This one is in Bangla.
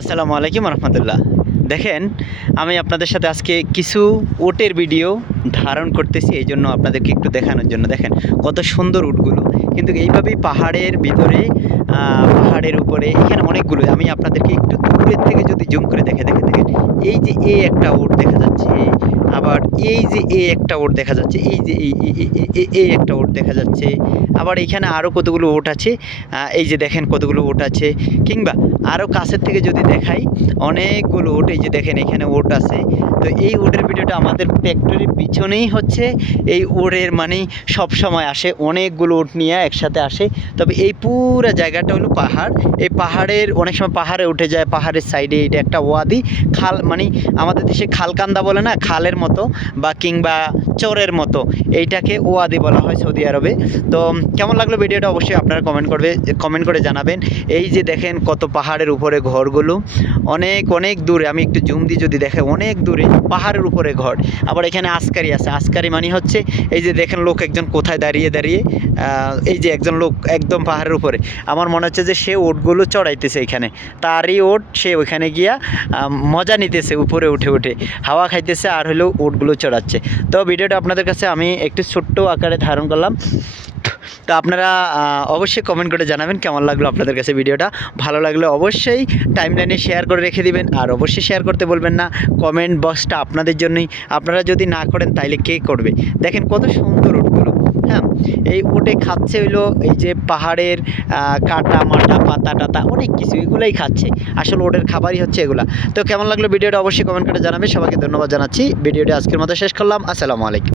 আসসালামু আলাইকুম রহমতুল্লাহ। দেখেন, আমি আপনাদের সাথে আজকে কিছু উটের ভিডিও ধারণ করতেছি, এই জন্য আপনাদেরকে একটু দেখানোর জন্য। দেখেন কত সুন্দর উটগুলো, কিন্তু এইভাবেই পাহাড়ের ভিতরে পাহাড়ের উপরে এখানে অনেকগুলো। আমি আপনাদেরকে একটু দূরের থেকে যদি জুম করে দেখেন, এই যে একটা উট দেখা যাচ্ছে, আবার এই যে একটা উট দেখা যাচ্ছে, এই যে এই একটা উট দেখা যাচ্ছে, আবার এখানে আরও কতগুলো উট আছে। এই যে দেখেন কতগুলো উট আছে, কিংবা আরও কাছের থেকে যদি দেখাই অনেকগুলো উট, এই যে দেখেন এখানে উট আছে। তো এই উটের ভিডিওটা আমাদের ফ্যাক্টরির পিছনেই হচ্ছে। এই উটের মানে সব সময় আসে, অনেকগুলো উট নিয়ে একসাথে আসে। তবে এই পুরো জায়গাটা হলো পাহাড়। এই পাহাড়ের অনেক সময় পাহাড়ে উঠে যায়, পাহাড়ের সাইডে এটা একটা ওয়াদি খাল, মানে আমাদের দেশে খালকান্দা বলে না, খালের মতো বা কিংবা চরের মতো, এইটাকে ওয়াদি বলা হয় সৌদি আরবে। তো কেমন লাগলো ভিডিওটা অবশ্যই আপনারা কমেন্ট করে জানাবেন। এই যে দেখেন কত পাহাড়ের উপরে ঘরগুলো, অনেক অনেক দূরে। আমি একটু জুম দিয়ে যদি দেখে, অনেক দূরে পাহাড়ের উপরে ঘর। আবার এখানে আসকারি আছে। আসকারি মানে হচ্ছে এই যে দেখেন লোক একজন কোথায় দাঁড়িয়ে দাঁড়িয়ে, এই যে একজন লোক একদম পাহাড়ের উপরে। আমার মনে হচ্ছে যে সে ওটগুলো চড়াইতেছে এখানে, তারই ওট, সে ওইখানে গিয়া মজা নিতেছে, উপরে উঠে উঠে হাওয়া খাইতেছে আর হলেও ওটগুলো চড়াচ্ছে। তো ভিডিওটা আপনাদের কাছে আমি একটু ছোট্ট আকারে ধারণ করলাম। তো আপনারা অবশ্যই কমেন্ট করে জানাবেন কেমন লাগলো আপনাদের কাছে ভিডিওটা। ভালো লাগলে অবশ্যই টাইমলাইনে শেয়ার করে রেখে দিবেন, আর অবশ্যই শেয়ার করতে বলবেন না। কমেন্ট বক্সটা আপনাদের জন্যই, আপনারা যদি না করেন তাইলে কে করবে। দেখেন কত সুন্দর উটগুলো। হ্যাঁ, এই উটে খাচ্ছে হইলো এই যে পাহাড়ের কাটা মাটা পাতা টাতা অনেক কিছু, এগুলাই খাচ্ছে। আসলে ওটের খাবারই হচ্ছে এগুলা। তো কেমন লাগলো ভিডিওটা অবশ্যই কমেন্ট করে জানাবে। সবাইকে ধন্যবাদ জানাচ্ছি। ভিডিওটা আজকের মতো শেষ করলাম। আসসালামু আলাইকুম।